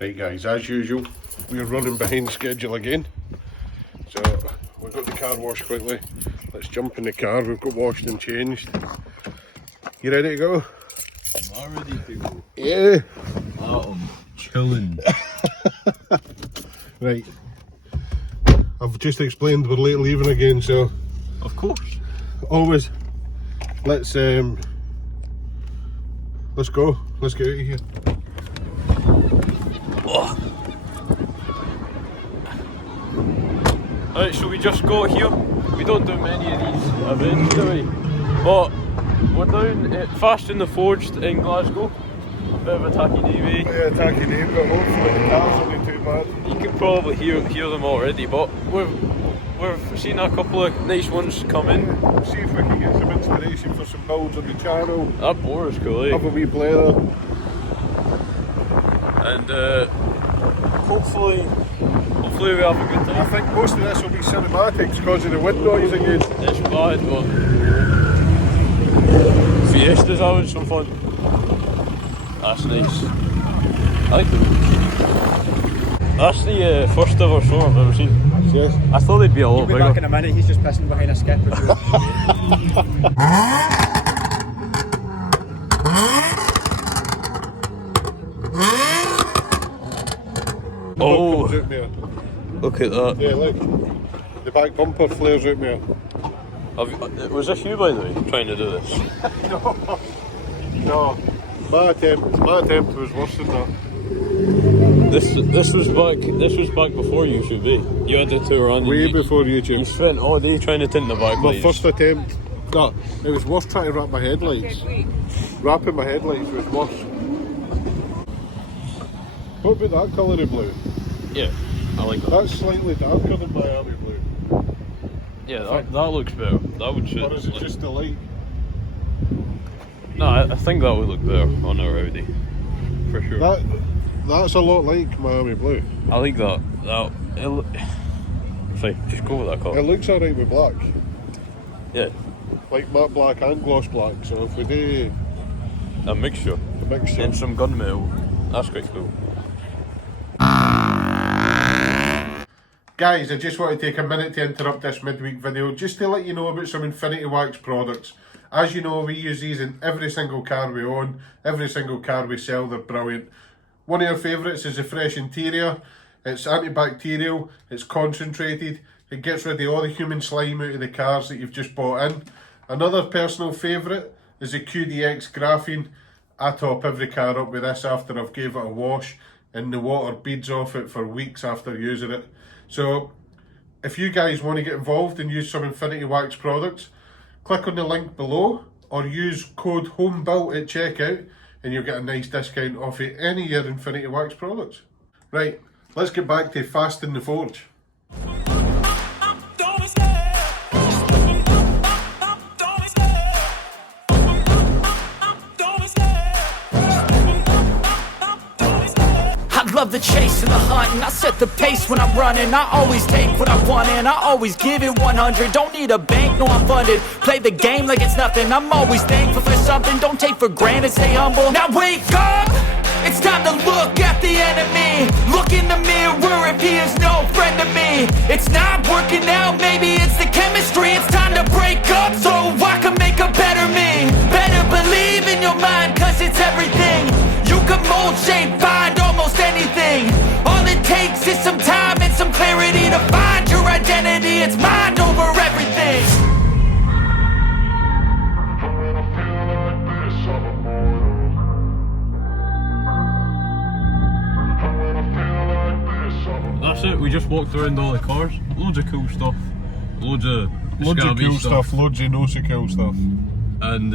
Right guys, as usual, we're running behind schedule again. So we've got the car washed quickly. Let's jump in the car, we've got washed and changed. You ready to go? I'm ready to go. Yeah. I'm chilling. Right. I've just explained we're late leaving again, so Of course. always let's go. Let's get out of here. Oh. Alright, so we just got here. We don't do many of these events, do we? But we're down at Fast and the Forged in Glasgow. Bit of a tacky day, mate. Yeah, tacky name, but hopefully the cars won't be too bad. You can probably hear them already, but we've seen a couple of nice ones come in. See if we can get some inspiration for some builds on the channel. That boar is cool, eh? Have a wee play there. And hopefully we have a good I time. think most of this will be cinematics because of the wind noise again. It's bad, but Fiesta's having some fun. That's nice. I like them. That's the first ever storm I've ever seen. Yes. I thought they'd be a lot He'll be bigger. back in a minute, he's just pissing behind a skip. Oh, Comes out there. look at that. Yeah, look. The back bumper flares out there. Was this you, by the way, trying to do this? No. My attempt was worse than that. This was back before YouTube, eh? You had the tour on. Way You before YouTube. spent all day trying to tint the back My lights. first attempt. No, it was worth trying to wrap my headlights. Wrapping my headlights was worse. What about that colour of blue? Yeah, I like that. That's slightly darker than my army blue. Yeah, that looks better. That would fit. Or is it just the light? No, I think that would look better on our Audi, for sure. That's a lot like Miami blue. I like that. Fine, just go with that It colour. looks alright with black. Yeah, Like matte black and gloss black. So if we do a mixture a mixture. and some gunmetal, that's quite cool. Guys, I just want to take a minute to interrupt this midweek video just to let you know about some Infinity Wax products. As you know, we use these in every single car we own, every single car we sell. They're brilliant. One of our favourites is the Fresh Interior. It's antibacterial, it's concentrated, it gets rid of all the human slime out of the cars that you've just bought in. Another personal favourite is the QDX Graphene. I top every car up with this after I've gave it a wash and the water beads off it for weeks after using it. So if you guys want to get involved and use some Infinity Wax products, click on the link below or use code HOMEBUILT at checkout and you'll get a nice discount off of any of your Infinity Wax products. Right, let's get back to Fast in the Forge. I love the chase and the hunt, and I set the pace when I'm running. I always take what I want and I always give it 100. Don't need a bank, no I'm funded. Play the game like it's nothing. I'm always thankful for something. Don't take for granted, stay humble. Now wake up! It's time to look at the enemy. Look in the mirror if he is no friend to me. It's not working out, maybe it's the chemistry. It's time to break up so I can make a better me. Better believe in your mind, cause it's everything. You can mold, shape, find almost anything. All it takes is some time and some clarity to find your identity. It's mind over everything. That's it. We just walked around all the cars. Loads of cool stuff. Loads of scabby cool stuff, loads of no so cool stuff. And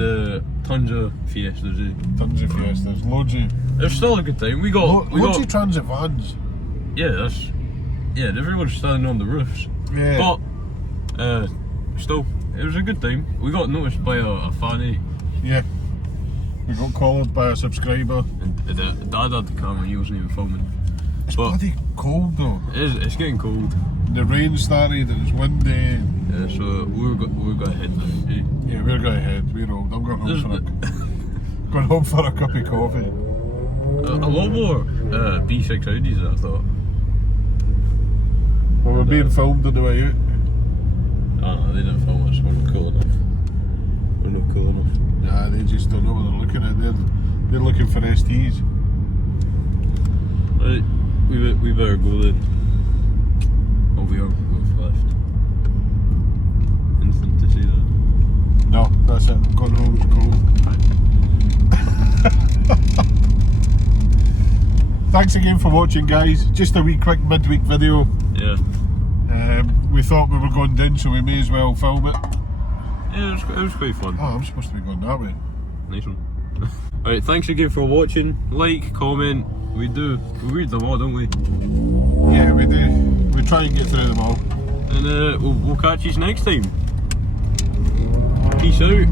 tons of Fiestas. Tons of Fiestas, loads of... It's still a good time. We got loads of transit vans. Yeah, everyone's standing on the roofs. Yeah. But still, it was a good time. We got noticed by a fan, eh? Yeah. We got collared by a subscriber. And Dad had the camera, he wasn't even filming. It's But bloody cold though. it's getting cold. The rain started and it's windy. Yeah, so we're going to head now. Eh? Yeah, we're going ahead. We're old. I'm going home for a cup of coffee. A lot more B6 Audis than I thought. Well, we're being filmed on the way out. Oh no, they didn't film us, we're not cool enough. We're not cool enough. Nah, they just don't know what they're looking at. They're looking for STs. Right, we better go then. Oh, we are both left. Anything to say that? No, that's it. I'm going home. Thanks again for watching, guys. Just a wee quick midweek video. Yeah. We thought we were going down, so we may as well film it. Yeah, it was quite fun. Oh, I'm supposed to be going that way. Nice one. Alright, thanks again for watching. Like, comment. We read them all, don't we? Yeah, we do. We try and get through them all. And we'll catch you next time. Peace out.